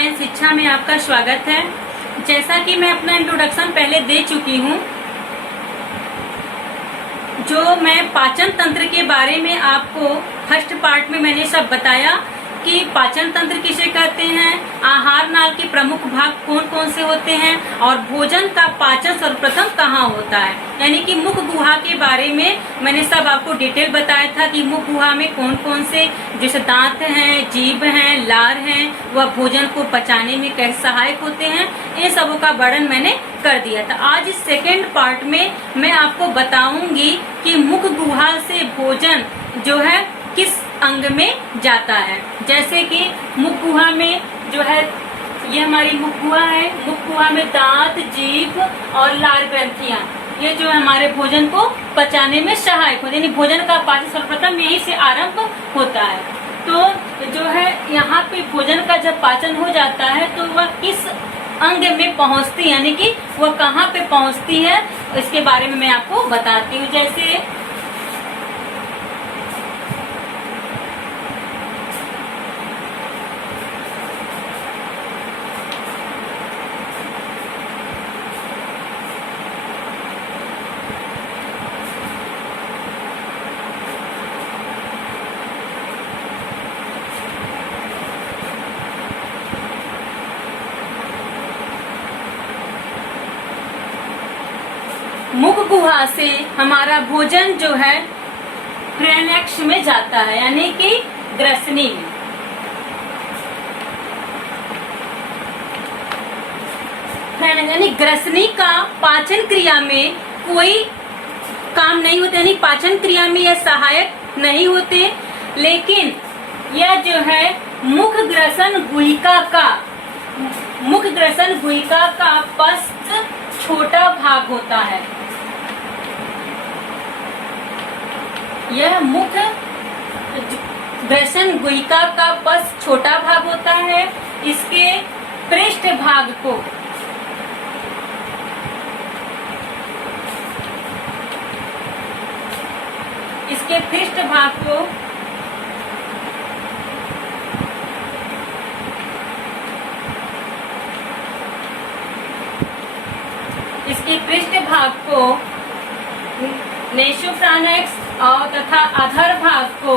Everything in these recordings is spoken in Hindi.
साइंस शिक्षा में आपका स्वागत है। जैसा कि मैं अपना इंट्रोडक्शन पहले दे चुकी हूँ, जो मैं पाचन तंत्र के बारे में आपको फर्स्ट पार्ट में मैंने सब बताया कि पाचन तंत्र किसे कहते हैं, आहार नाल के प्रमुख भाग कौन कौन से होते हैं और भोजन का पाचन सर्वप्रथम कहाँ होता है। यानी कि मुख गुहा के बारे में मैंने सब आपको डिटेल बताया था कि मुख गुहा में कौन कौन से जैसे दांत हैं, जीभ हैं, लार हैं, वह भोजन को पचाने में कैसे सहायक होते हैं, इन सबों का वर्णन मैंने कर दिया था। आज इस सेकेंड पार्ट में मैं आपको बताऊंगी कि मुख गुहा से भोजन जो है किस अंग में जाता है। जैसे कि मुख गुहा में जो है, ये हमारी मुख गुहा है। मुख गुहा में दांत, जीभ और लार ग्रंथियां, ये जो हमारे भोजन को पचाने में सहायक होते हैं। यानी भोजन का पाचन सर्वप्रथम यहीं से आरंभ होता है। तो जो है यहाँ पे भोजन का जब पाचन हो जाता है तो वह किस अंग में पहुँचती है, यानी कि वह कहाँ पे पहुँचती है, इसके बारे में मैं आपको बताती हूँ। जैसे मुख गुहा से हमारा भोजन जो है फ्रेनेक्स में जाता है, यानी कि ग्रसनी में। यानी ग्रसनी का पाचन क्रिया में कोई काम नहीं होता, यानी पाचन क्रिया में यह सहायक नहीं होते, लेकिन यह जो है मुख ग्रसन गुहिका का पश्च छोटा भाग होता है। यह मुख ग्रसन गुहिका का पश्च छोटा भाग होता है। इसके पृष्ठ भाग को नेसोफ्रानेक्स और तथा अधर भाग को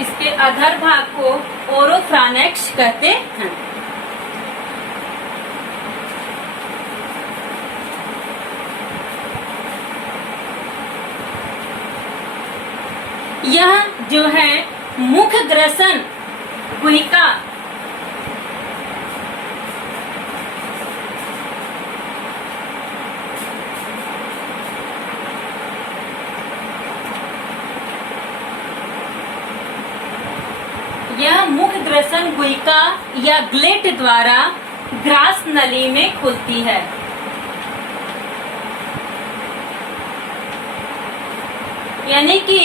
इसके अधर भाग को ओरोफ्रानेक्स कहते हैं। यह जो है मुख ग्रसन गुहिका या ग्लेट द्वारा ग्रास नली में खुलती है। यानी कि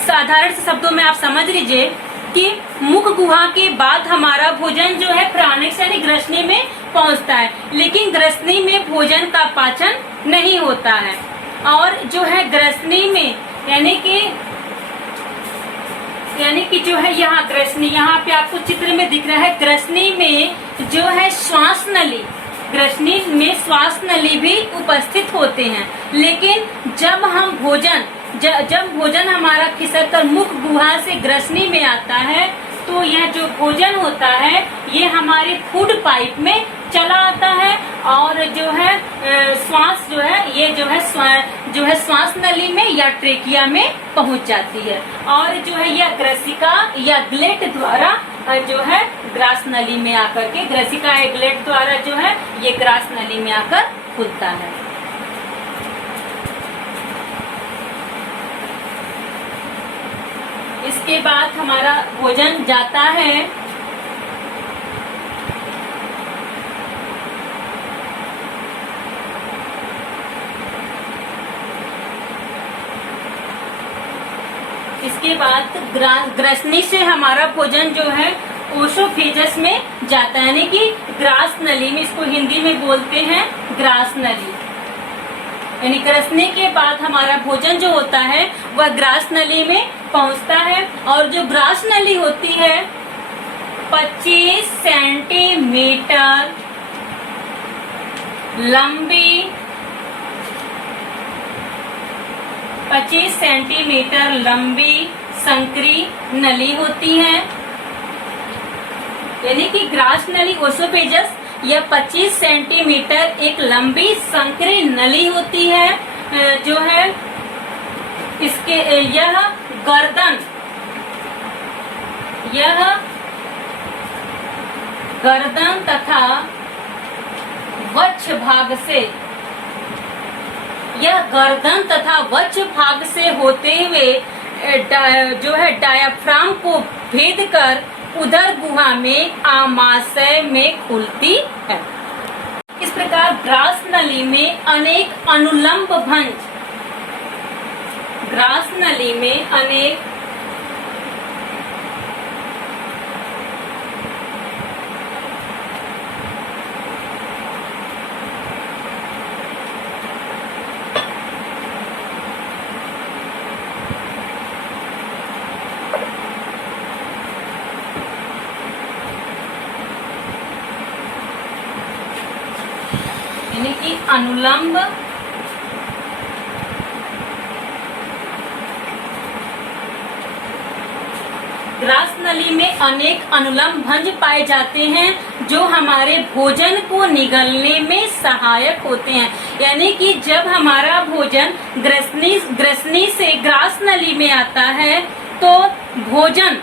साधारण से शब्दों में आप समझ लीजिए कि मुख गुहा के बाद हमारा भोजन जो है फ्रानेक्स यानी ग्रसनी में पहुंचता है, लेकिन ग्रसनी में भोजन का पाचन नहीं होता है। और जो है ग्रसनी में यानी कि जो है यहाँ ग्रसनी, यहाँ पे आपको चित्र में दिख रहा है, ग्रसनी में जो है श्वास नली, ग्रसनी में श्वास नली भी उपस्थित होते हैं। लेकिन जब भोजन हमारा खिसककर मुख गुहा से ग्रसनी में आता है तो यह जो भोजन होता है ये हमारे फूड पाइप में चला आता है और जो है श्वास जो है ये जो है श्वास नली में या ट्रेकिया में पहुंच जाती है। और जो है यह ग्रसिका या ग्लेट द्वारा जो है ग्रास नली में आकर के, ग्रसिका या ग्लेट द्वारा जो है ये ग्रास नली में आकर खुलता है। इसके बाद हमारा भोजन जाता है इसके बाद ग्रसनी से हमारा भोजन जो है ओसोफेजस में जाता है, यानी कि ग्रास नली में, इसको हिंदी में बोलते हैं ग्रास नली। यानी ग्रसने के बाद हमारा भोजन जो होता है वह ग्रास नली में पहुंचता है। और जो ग्रास नली होती है 25 सेंटीमीटर लंबी, 25 सेंटीमीटर लंबी संकरी नली होती है। यानी कि ग्रास नली ओसोफेजस यह 25 सेंटीमीटर एक लंबी संकरी नली होती है, जो है इसके यह गर्दन तथा वक्ष भाग से, यह गर्दन तथा वक्ष भाग से होते हुए जो है डायाफ्राम को भेद कर उदर गुहा में आमाशय में खुलती है। इस प्रकार ग्रास नली में अनेक अनुलंब भंज, ग्रास नली में अनेक यानी कि अनुलंब ग्रास नली में अनेक अनुलंब भंज पाए जाते हैं जो हमारे भोजन को निगलने में सहायक होते हैं। यानी कि जब हमारा भोजन ग्रसनी से ग्रास नली में आता है तो भोजन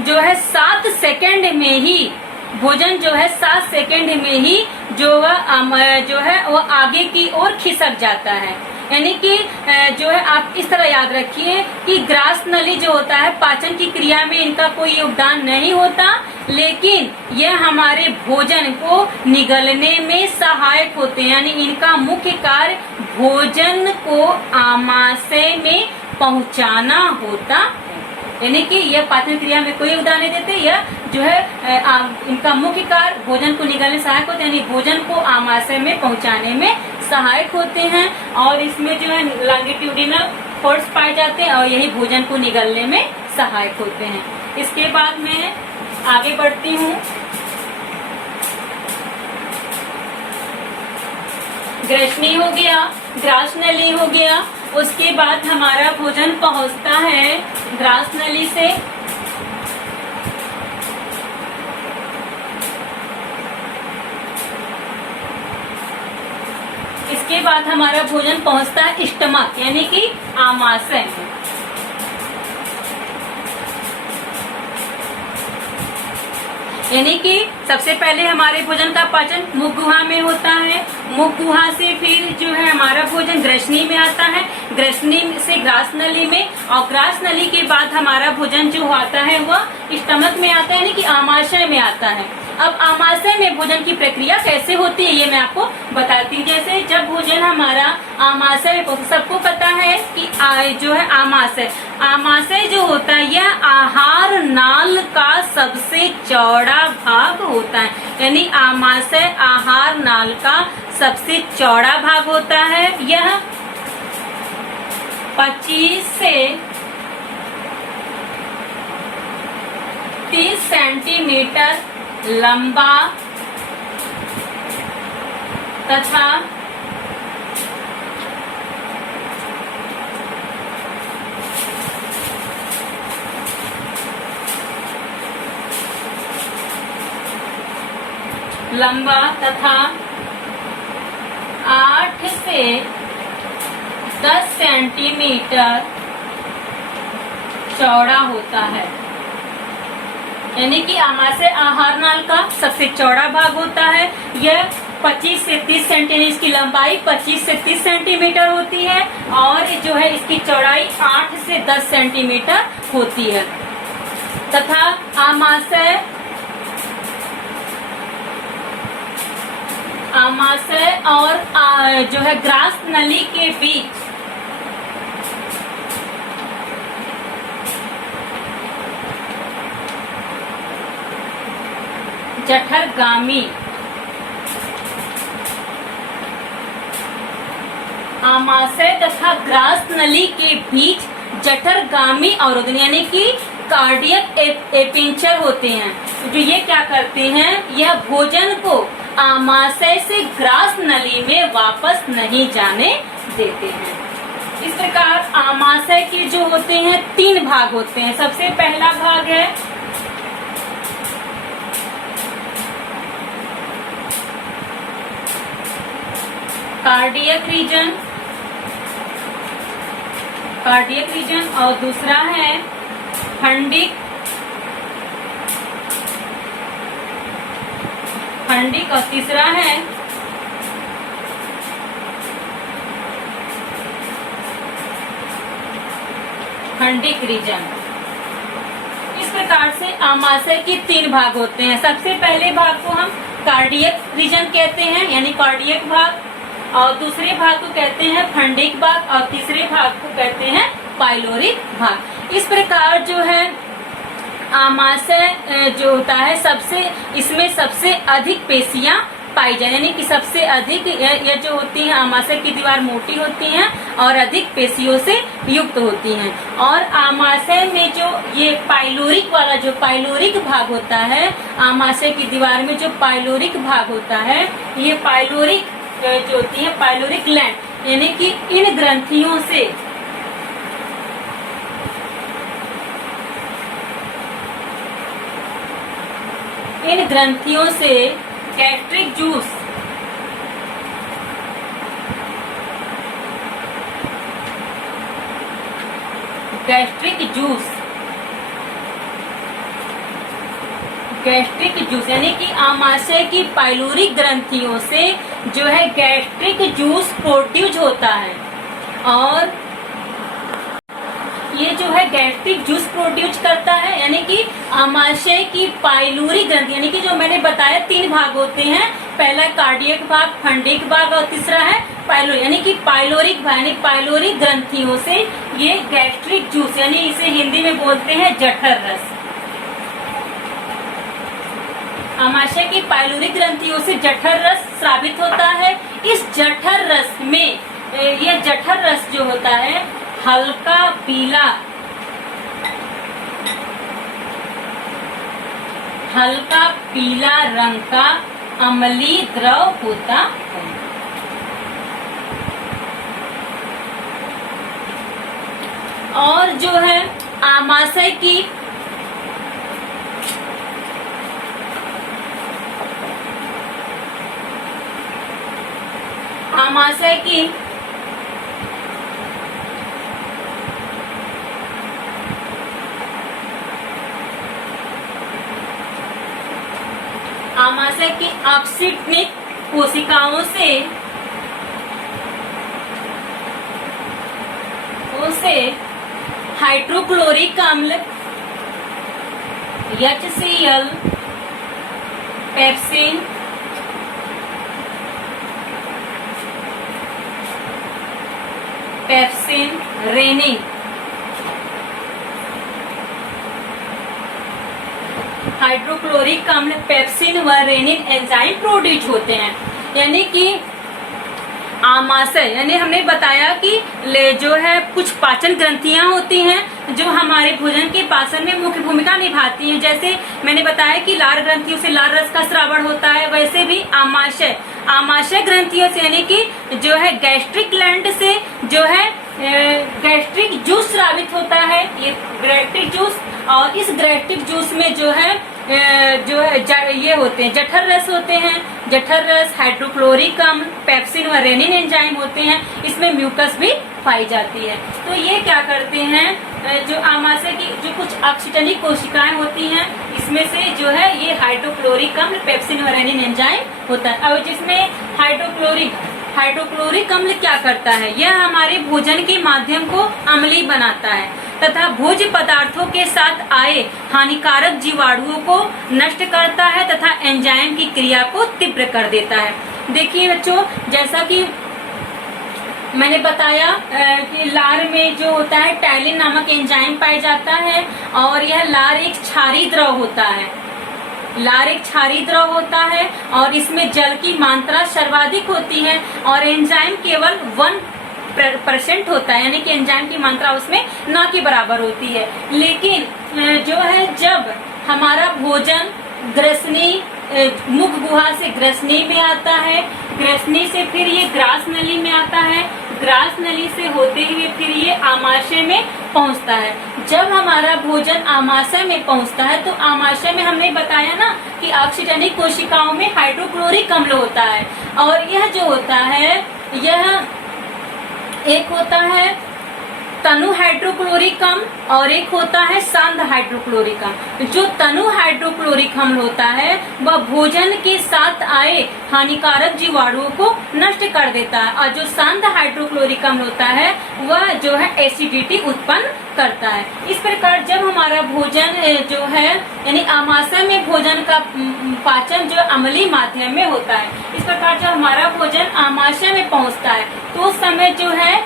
जो है 7 सेकंड में ही, भोजन जो है 7 सेकंड में ही जो है वह आगे की ओर खिसक जाता है। यानी कि जो है आप इस तरह याद रखिए कि ग्रास नली जो होता है पाचन की क्रिया में इनका कोई योगदान नहीं होता, लेकिन यह हमारे भोजन को निगलने में सहायक होते हैं। यानी इनका मुख्य कार्य भोजन को आमाशय में पहुंचाना होता है। यानी कि यह पाचन क्रिया में कोई योगदान नहीं देते, यह जो है इनका मुख्य कार्य भोजन को निगलने सहायक होते हैं, यानी भोजन को आमाशय में पहुंचाने में सहायक होते हैं। और इसमें जो है लॉन्गिट्यूडिनल फोर्स पाए जाते हैं और यही भोजन को निगलने में सहायक होते हैं। इसके बाद मैं आगे बढ़ती हूँ। ग्रसनी हो गया, ग्रास नली हो गया, उसके बाद हमारा भोजन पहुंचता है ग्रास नली से इसके बाद हमारा भोजन पहुंचता है स्टमक यानी कि आमाशय में। यानी कि सबसे पहले हमारे भोजन का पाचन मुख गुहा में होता है, मुख गुहा से फिर जो है हमारा भोजन ग्रसनी में आता है, ग्रसनी से ग्रास नली में, और ग्रास नली के बाद हमारा भोजन जो आता है वह स्टमक में आता है, यानी कि आमाशय में आता है। अब आमाशय में भोजन की प्रक्रिया कैसे होती है ये मैं आपको बताती हूँ। जैसे जब भोजन हमारा आमाशय में, सबको पता है कि जो है आमाशय जो होता है यह आहार नाल का सबसे चौड़ा भाग होता है। यानी आमाशय आहार नाल का सबसे चौड़ा भाग होता है। यह 25 से 30 सेंटीमीटर लंबा तथा लंबा तथा 8 से 10 सेंटीमीटर चौड़ा होता है। यानी कि आमाशय आहार नाल का सबसे चौड़ा भाग होता है। यह 25 से 30 सेंटीमीटर, इसकी लंबाई 25 से 30 सेंटीमीटर होती है और जो है इसकी चौड़ाई 8 से 10 सेंटीमीटर होती है। तथा आमाशय और जो है ग्रास नली के बीच जठरगामी आमाशय तथा ग्रास नली के बीच जठरगामी अवरोधन यानी कि कार्डियक एपिंचर होते हैं। जो ये क्या करते हैं, यह भोजन को आमाशय से ग्रास नली में वापस नहीं जाने देते हैं। इस प्रकार आमाशय के जो होते हैं 3 भाग होते हैं। सबसे पहला भाग है कार्डियक रीजन और दूसरा है फंडिक और तीसरा है फंडिक रीजन। इस प्रकार से आमाशय के 3 भाग होते हैं। सबसे पहले भाग को हम कार्डियक रीजन कहते हैं यानी कार्डियक भाग, और दूसरे भाग को कहते हैं फंडिक भाग और तीसरे भाग को कहते हैं पाइलोरिक भाग। इस प्रकार जो है आमाशय जो होता है इसमें सबसे अधिक पेशियां पाई जाए यानी कि सबसे अधिक ये जो होती है आमाशय की दीवार मोटी होती हैं और अधिक पेशियों से युक्त होती हैं। और आमाशय में जो ये पाइलोरिक वाला जो पाइलोरिक भाग होता है, आमाशय की दीवार में जो पाइलोरिक भाग होता है, ये पाइलोरिक जो होती है पाइलोरिक ग्लैंड यानी कि इन ग्रंथियों से गैस्ट्रिक जूस यानी कि आमाशय की पाइलोरिक ग्रंथियों से जो है गैस्ट्रिक जूस प्रोड्यूस होता है। और ये जो है गैस्ट्रिक जूस प्रोड्यूस करता है यानी कि आमाशय की पाइलोरिक ग्रंथि यानी कि जो मैंने बताया 3 भाग होते हैं, पहला कार्डियक भाग, फंडिक भाग और तीसरा है पाइलोरिक यानी कि पाइलोरिक भाग यानी पाइलोरिक ग्रंथियों से ये गैस्ट्रिक जूस यानी इसे हिंदी में बोलते हैं जठर रस। आमाशय की पाइलोरिक ग्रंथियों से जठर रस स्रावित होता है। इस जठर रस में यह जठर रस जो होता है हल्का पीला रंग का अम्लीय द्रव होता है। और जो है आमाशय की ऑक्सीटनिक कोशिकाओं से हाइड्रोक्लोरिक अम्ल HCl, पेप्सिन, रेनिन हाइड्रोक्लोरिक अम्ल, पेप्सिन व रेनिन एंजाइम प्रोड्यूस होते हैं। यानी कि आमाशय यानी हमने बताया कि जो है कुछ पाचन ग्रंथियां होती हैं जो हमारे भोजन के पाचन में मुख्य भूमिका निभाती हैं। जैसे मैंने बताया कि लार ग्रंथियों से लार रस का स्रावण होता है, वैसे भी आमाशय ग्रंथियों से यानी कि जो है गैस्ट्रिक ग्लैंड से जो है गैस्ट्रिक जूस स्रावित होता है, ये गैस्ट्रिक जूस। और इस गैस्ट्रिक जूस में जो है ये होते हैं जठर रस होते हैं, जठर रस, हाइड्रोक्लोरिक अम्ल, पेप्सिन व रेनिन एंजाइम होते हैं। इसमें म्यूकस भी पाई जाती है। तो ये क्या करते हैं, जो आमाशय की जो कुछ ऑक्सीटनिक कोशिकाएं होती हैं इसमें से जो है ये हाइड्रोक्लोरिक अम्ल, पेप्सिन व रेनिन एंजाइम होता है। और जिसमें हाइड्रोक्लोरिक अम्ल क्या करता है, यह हमारे भोजन के माध्यम को अम्लीय बनाता है तथा भोज्य पदार्थों के साथ आए हानिकारक जीवाणुओं को नष्ट करता है तथा एंजाइम की क्रिया को तीव्र कर देता है। देखिए बच्चों, जैसा कि मैंने बताया कि लार में जो होता है टैलिन नामक एंजाइम पाया जाता है और यह लार एक क्षारीय द्रव होता है। लार एक क्षारीय द्रव होता है और इसमें जल की मात्रा सर्वाधिक होती है और एंजाइम केवल 1% होता है, यानी कि एंजाइम की मात्रा उसमें न के बराबर होती है। लेकिन जो है जब हमारा भोजन ग्रसनी मुख गुहा से ग्रसनी में आता है, ग्रसनी से फिर ये ग्रास नली में आता है, ग्रास नली से होते हुए फिर ये आमाशय में पहुंचता है। जब हमारा भोजन आमाशय में पहुंचता है तो आमाशय में हमने बताया ना कि ऑक्सीजनिक कोशिकाओं में हाइड्रोक्लोरिक अम्ल होता है और यह जो होता है यह एक होता है तनु हाइड्रोक्लोरिक अम्ल और एक होता है सांद्र हाइड्रोक्लोरिक अम्ल। जो तनु हाइड्रोक्लोरिक अम्ल होता है वह भोजन के साथ आए हानिकारक जीवाणुओं को नष्ट कर देता है और जो सांद्र हाइड्रोक्लोरिक अम्ल होता है वह जो है एसिडिटी उत्पन्न करता है। इस प्रकार जब हमारा भोजन जो है यानी आमाशय में भोजन का पाचन जो अम्लीय माध्यम में होता है, इस प्रकार जब हमारा भोजन आमाशय में पहुंचता है तो उस समय जो है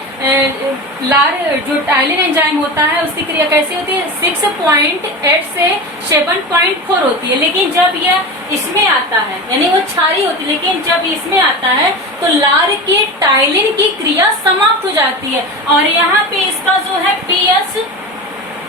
लार जो टाइलिन एंजाइम होता है उसकी क्रिया कैसी होती है 6.8 से 7.4 होती है। लेकिन जब यह इसमें आता है यानी वो क्षारीय होती है, लेकिन जब इसमें आता है तो लार के टाइलिन की क्रिया समाप्त हो जाती है और यहाँ पे इसका जो है पीएच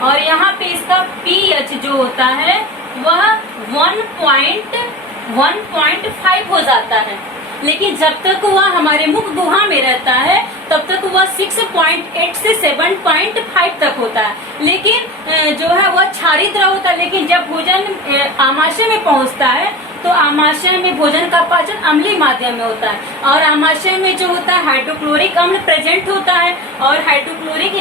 और यहाँ पे इसका पीएच जो होता है वह 1.5 हो जाता है। लेकिन जब तक वह हमारे मुख गुहा में रहता है तब तक वह 6.8 से 7.5 तक होता है। लेकिन जो है वह क्षारीय द्रव होता है। लेकिन जब भोजन आमाशय में पहुंचता है तो आमाशय में भोजन का पाचन अम्लीय माध्यम में होता है और आमाशय में जो होता है हाइड्रोक्लोरिक अम्ल प्रेजेंट होता है और हाइड्रोक्लोरिक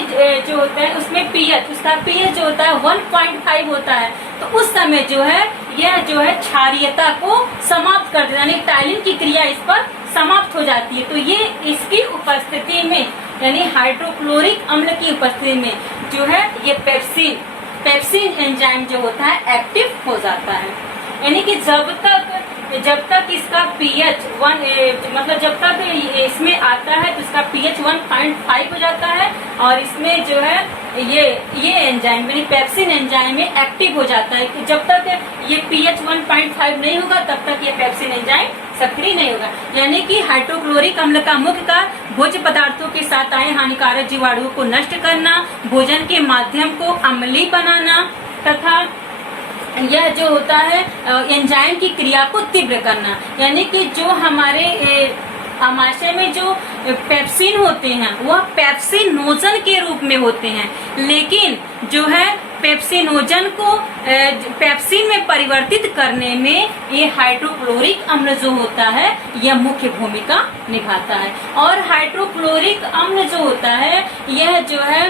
जो होता है उसमें पीएच उसका पीएच जो होता है 1.5 होता है। तो उस समय जो है यह जो है क्षारीयता को समाप्त कर देता है, यानी टाइलिन की क्रिया इस पर समाप्त हो जाती है। तो ये इसकी उपस्थिति में यानी हाइड्रोक्लोरिक अम्ल की उपस्थिति में जो है ये पेप्सिन एंजाइम जो होता है एक्टिव हो जाता है। यानी कि जब तक इसका पीएच 1 मतलब जब तक इसमें आता है तो इसका पीएच 1.5 हो जाता है और इसमें जो है ये एंजाइम यानी पेप्सिन एंजाइम में एक्टिव हो जाता है कि जब तक ये पीएच 1.5 नहीं होगा तब तक ये पेप्सिन एंजाइम सक्रिय नहीं होगा। यानी कि हाइड्रोक्लोरिक अम्ल का मुख्य कार्य भोज्य पदार्थों के साथ आए हानिकारक जीवाणुओं को नष्ट करना, भोजन के माध्यम को अम्लीय बनाना तथा यह जो होता है एंजाइम की क्रिया को तीव्र करना। यानी कि जो हमारे आमाशय में जो पेप्सिन होते हैं वह पेप्सिनोजन के रूप में होते हैं, लेकिन जो है पेप्सिनोजन को पेप्सिन में परिवर्तित करने में ये हाइड्रोक्लोरिक अम्ल जो होता है यह मुख्य भूमिका निभाता है। और हाइड्रोक्लोरिक अम्ल जो होता है यह जो है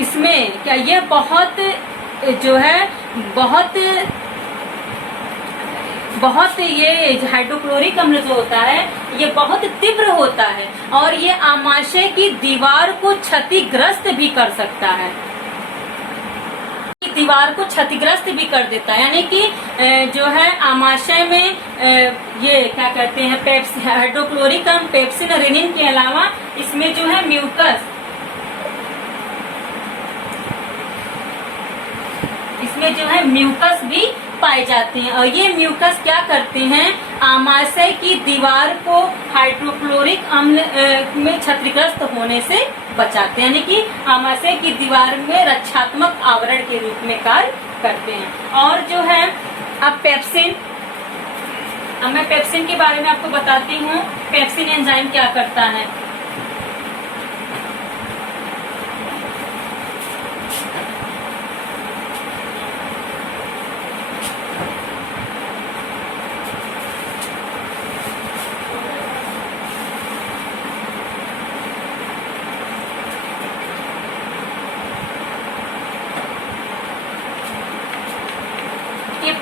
इसमें क्या यह बहुत जो है बहुत ये हाइड्रोक्लोरिक अम्ल जो होता है ये बहुत तीव्र होता है और ये आमाशय की दीवार को क्षतिग्रस्त भी कर सकता है, दीवार को क्षतिग्रस्त भी कर देता है। यानी कि जो है आमाशय में ये क्या कहते हैं हाइड्रोक्लोरिक अम्ल पेप्सिन और रेनिन के अलावा इसमें जो है इसमें जो है म्यूकस भी पाए जाते हैं और ये म्यूकस क्या करते हैं आमाशय की दीवार को हाइड्रोक्लोरिक अम्ल में क्षतिग्रस्त होने से बचाते हैं, यानी कि आमाशय की दीवार में रक्षात्मक आवरण के रूप में कार्य करते हैं। और जो है अब मैं पेप्सिन के बारे में आपको बताती हूँ। पेप्सिन एंजाइम क्या करता है।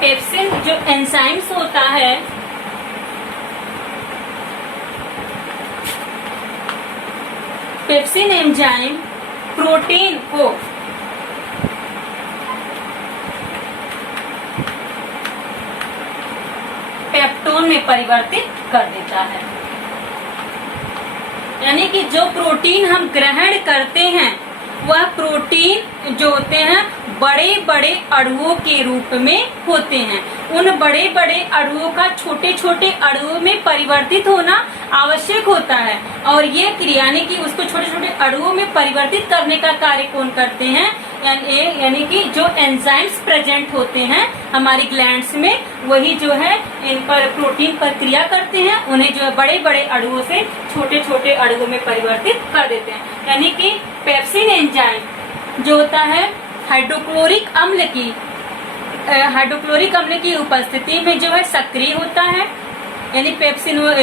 पेप्सिन जो एंजाइम्स होता है पेप्सिन एंजाइम प्रोटीन को पेप्टोन में परिवर्तित कर देता है। यानी कि जो प्रोटीन हम ग्रहण करते हैं वह प्रोटीन जो होते हैं बड़े बड़े अणुओं के रूप में होते हैं। उन बड़े बड़े अणुओं का छोटे छोटे अणुओं में परिवर्तित होना आवश्यक होता है, और ये क्रिया यानी कि उसको छोटे छोटे अणुओं में परिवर्तित करने का कार्य कौन करते हैं, यानी कि जो एंजाइम्स प्रेजेंट होते हैं हमारी ग्लैंड्स में, वही जो है इन पर प्रोटीन पर क्रिया करते हैं, उन्हें जो है बड़े बड़े अणुओं से छोटे छोटे अणुओं में परिवर्तित कर देते हैं। यानी कि पेप्सिन एंजाइम जो होता है हाइड्रोक्लोरिक अम्ल की उपस्थिति में जो है सक्रिय होता है, यानी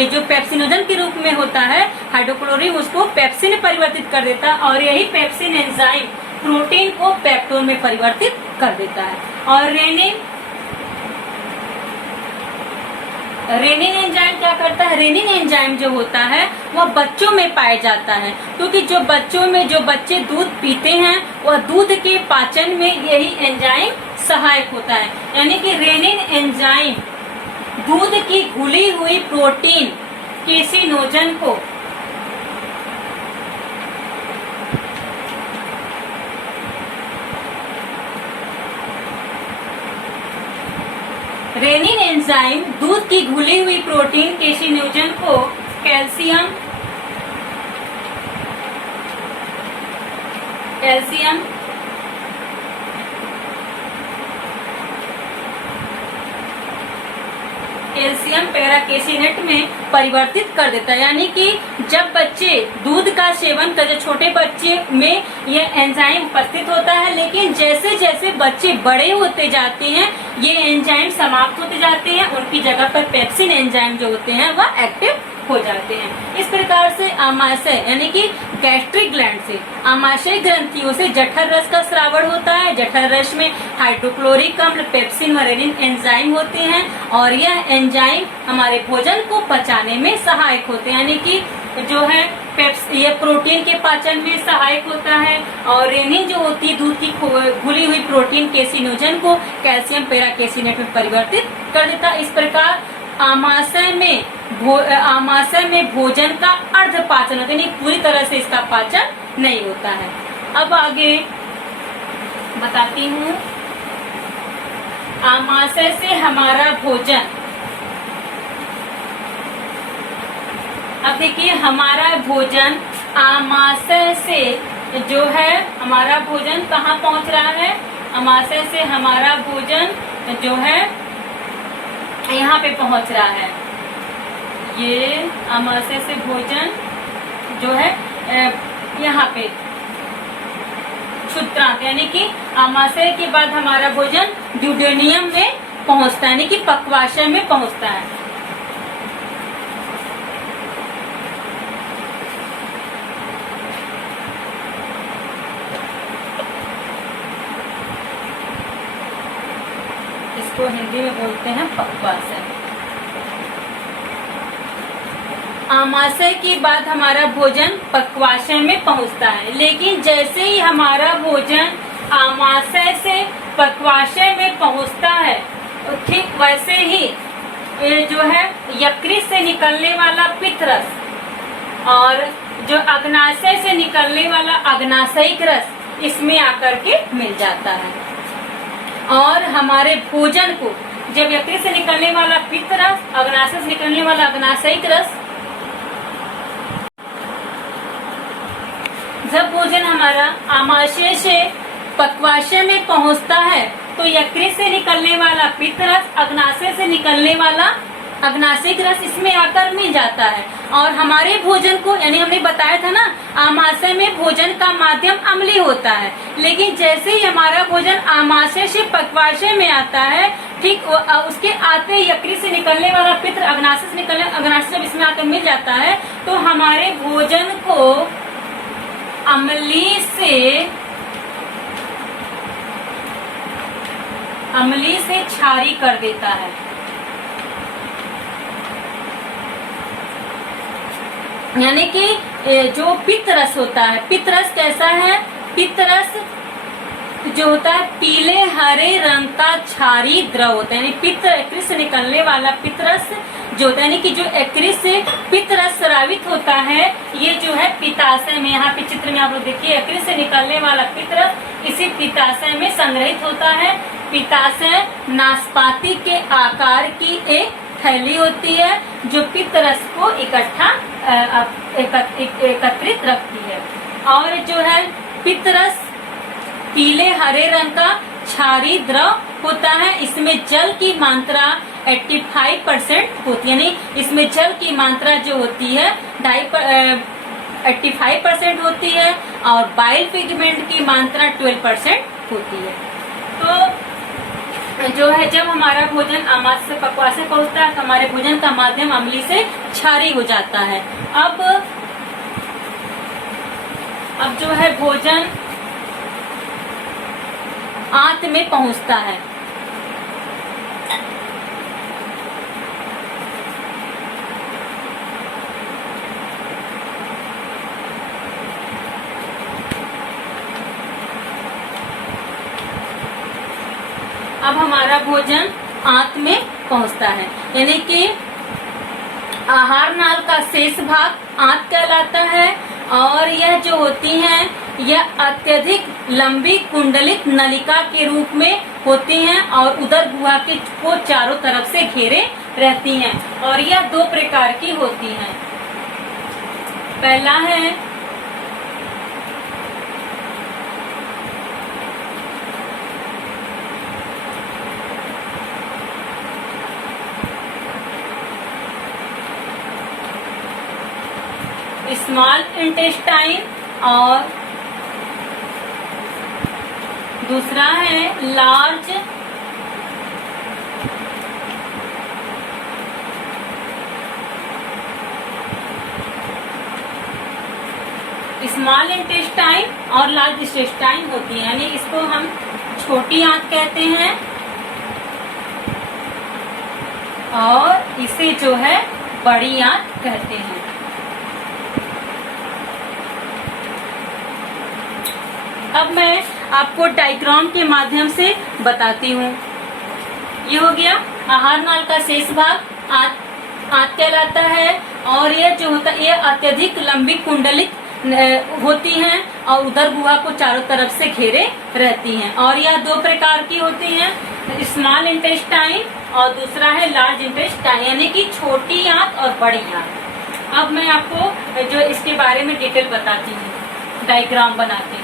जो पेप्सिनोजन के रूप में होता है हाइड्रोक्लोरिक, उसको पेप्सिन में परिवर्तित कर देता है, और यही पेप्सिन एंजाइम प्रोटीन को पेप्टोन में परिवर्तित कर देता है। और रेनिन एंजाइम क्या करता है, रेनिन एंजाइम जो होता है वह बच्चों में पाया जाता है, क्योंकि जो बच्चे दूध पीते हैं वह दूध के पाचन में यही एंजाइम सहायक होता है। यानी कि रेनिन एंजाइम दूध की घुली हुई प्रोटीन केसिनोजन को रेनिन एंजाइम दूध की घुली हुई प्रोटीन केसिनोजन को कैल्शियम पैराकेसिनेट में परिवर्तित कर देता है। यानी कि जब बच्चे दूध का सेवन करते, छोटे बच्चे में यह एंजाइम उपस्थित होता है, लेकिन जैसे जैसे बच्चे बड़े होते जाते हैं ये एंजाइम समाप्त होते जाते हैं, उनकी जगह पर पेप्सिन एंजाइम जो होते हैं वह एक्टिव हो जाते हैं। इस प्रकार से आमाशय यानी कि गैस्ट्रिक ग्लैंड से आमाशय ग्रंथियों से जठर रस का स्रावण होता है। जठर रस में हाइड्रोक्लोरिक अम्ल, पेप्सिन व रेनिन एंजाइम होते हैं, और यह एंजाइम हमारे भोजन को पचाने में सहायक होते हैं। यानी कि जो है ये प्रोटीन के पाचन में सहायक होता है, और रेनिन जो होती है दूध की घुली हुई प्रोटीन केसिनोजन को कैल्शियम पैराकेसिनेट में परिवर्तित कर देता है। इस प्रकार आमाशय में भोजन का अर्ध पाचन होता है, यानी पूरी तरह से इसका पाचन नहीं होता है। अब आगे बताती हूँ आमाशय से हमारा भोजन। अब देखिए हमारा भोजन आमाशय से जो है हमारा भोजन कहाँ पहुँच रहा है, आमाशय से हमारा भोजन जो है यहाँ पे पहुँच रहा है। ये आमाशय से भोजन जो है यहाँ पे क्षुद्रांत, यानी कि आमाशय के बाद हमारा भोजन ड्यूडेनियम में पहुँचता है, यानी कि पक्वाशय में पहुँचता है। इसको हिंदी में बोलते हैं पक्वाशय। आमाशय के बाद हमारा भोजन पक्वाशय में पहुंचता है, लेकिन जैसे ही हमारा भोजन आमाशय से पक्वाशय में पहुंचता है ठीक वैसे ही जो है यकृत से निकलने वाला पित्तरस और जो अग्नाशय से निकलने वाला अग्नाशयिक रस इसमें आकर के मिल जाता है, और हमारे भोजन को जब यकृत से निकलने वाला पित्त रस, अग्नाशय से निकलने वाला अग्नाशयिक रस, जब भोजन हमारा आमाशय से पक्वाशय में पहुंचता है तो यकृत से निकलने वाला पित्त रस, अग्नाशय से निकलने वाला अग्नाशयिक रस इसमें आकर मिल जाता है, और हमारे भोजन को यानी हमने बताया था ना आमाशय में भोजन का माध्यम अम्लीय होता है, लेकिन जैसे ही हमारा भोजन आमाशय से पक्वाशय में आता है ठीक उसके आते यकृत से निकलने वाला पित्त, अग्नाशय से निकलने अग्नाशय जब इसमें आकर मिल जाता है तो हमारे भोजन को अम्लीय से क्षारी कर देता है। यानी कि जो पित्त रस होता है, पित्त रस कैसा है, पित्त रस जो होता है पीले हरे रंग का क्षारी द्रव होता है, यानी पित्त से निकलने वाला पित्त रस जो होता है यानी कि जो यकृत से पित्त रस स्रावित होता है, ये जो है पित्ताशय में, यहाँ पे चित्र में आप लोग देखिए, यकृत से निकलने वाला पित्त रस इसी पित्ताशय में संग्रहित होता है। पित्ताशय नाशपाती के आकार की एक थैली होती है जो पित्त रस को एकत्रित रखती है। और जो है पित्त रस पीले हरे रंग का क्षारीय द्रव होता है। इसमें जल की मात्रा 85% होती है, यानी इसमें जल की मात्रा जो होती है 85% होती है और बाइल पिगमेंट की मात्रा 12% होती है। तो जो है जब हमारा भोजन आमाशय से पक्वाशय पहुंचता है तो हमारे भोजन का माध्यम अम्लीय से क्षारीय हो जाता है। अब जो है भोजन आंत में पहुंचता है। अब हमारा भोजन आंत में पहुंचता है, यानी कि आहार नाल का शेष भाग आंत कहलाता है। और यह जो होती हैं यह अत्यधिक लंबी कुंडलित नलिका के रूप में होती हैं और उदर गुहा के को चारों तरफ से घेरे रहती हैं। और यह 2 प्रकार की होती हैं। पहला है स्मॉल इंटेस्टाइन और दूसरा है लार्ज स्मॉल इंटेस्टाइन और लार्ज इंटेस्टाइन होती है, यानी इसको हम छोटी आंत कहते हैं और इसे जो है बड़ी आंत कहते हैं। अब मैं आपको डायग्राम के माध्यम से बताती हूँ। ये हो गया आहार नाल का शेष भाग आंत कहलाता है और यह जो होता है ये अत्यधिक लंबी कुंडलित होती हैं और उदर गुहा को चारों तरफ से घेरे रहती हैं। और यह 2 प्रकार की होती हैं, स्मॉल इंटेस्टाइन और दूसरा है लार्ज इंटेस्टाइन, यानी कि छोटी आंत और बड़ी आंत। अब मैं आपको जो इसके बारे में डिटेल बताती हूँ डायग्राम बनाते हैं।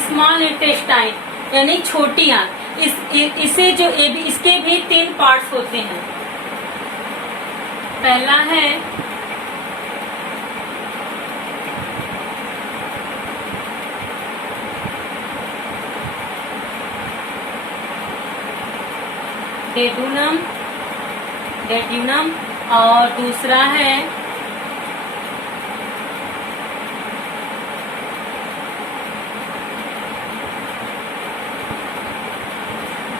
स्मॉल इंटेस्टाइन यानी छोटी आंत, इसे जो इसके भी 3 पार्ट्स होते हैं। पहला है डेड्यूनम और दूसरा है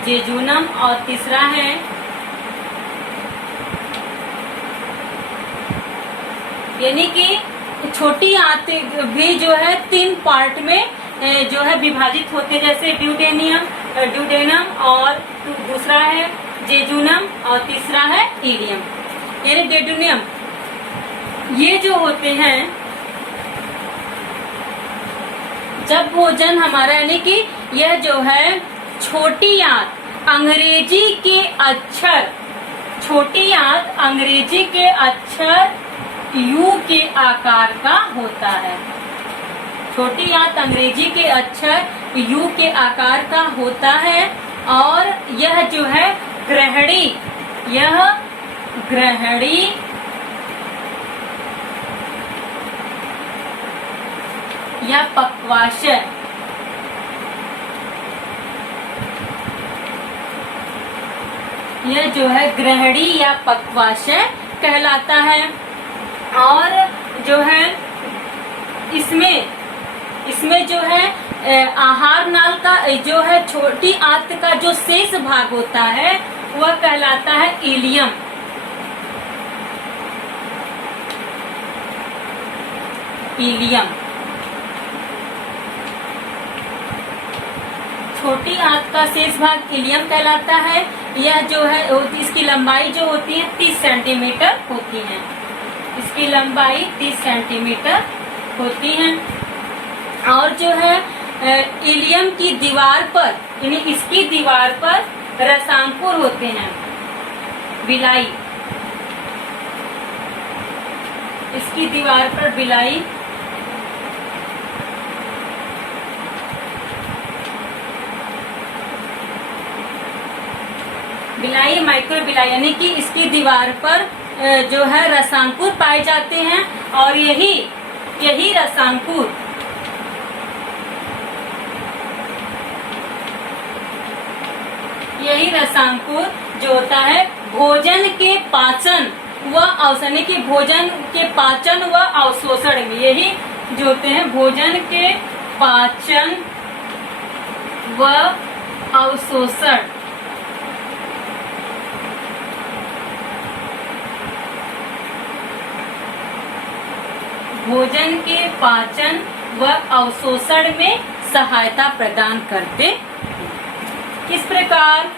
जेजुनम और तीसरा है यानी कि छोटी आंत भी जो है 3 पार्ट में जो है विभाजित होते हैं, जैसे ड्यूडेनम और दूसरा है जेजुनम और तीसरा है इलियम यानी डेड्यूनियम। ये जो होते हैं जब भोजन हमारा यानी कि यह जो है छोटी आंत अंग्रेजी के अक्षर, छोटी आंत अंग्रेजी के अक्षर यू के आकार का होता है। छोटी आंत अंग्रेजी के अक्षर यू के आकार का होता है और यह जो है ग्रहणी, यह ग्रहणी या पक्वाशय यह जो है ग्रहणी या पक्वाशय कहलाता है। और जो है इसमें जो है आहार नाल का जो है छोटी आंत का जो शेष भाग होता है वह कहलाता है इलियम। छोटी आंत का शेष भाग इलियम कहलाता है। यह जो है इसकी लंबाई जो होती है 30 सेंटीमीटर होती है। इसकी लंबाई 30 सेंटीमीटर होती है। और जो है इलियम की दीवार पर, यानी इसकी दीवार पर रसांकुर होते हैं, बिलाई। इसकी दीवार पर बिलाई माइक्रोबिलाई, यानी कि इसकी दीवार पर जो है रसांकुर पाए जाते हैं। और यही रसांकुर जो होता है भोजन के पाचन व अवशोषण, यानी कि भोजन के पाचन व अवशोषण में, यही जो होते हैं भोजन के पाचन व अवशोषण, भोजन के पाचन व अवशोषण में सहायता प्रदान करते। किस प्रकार?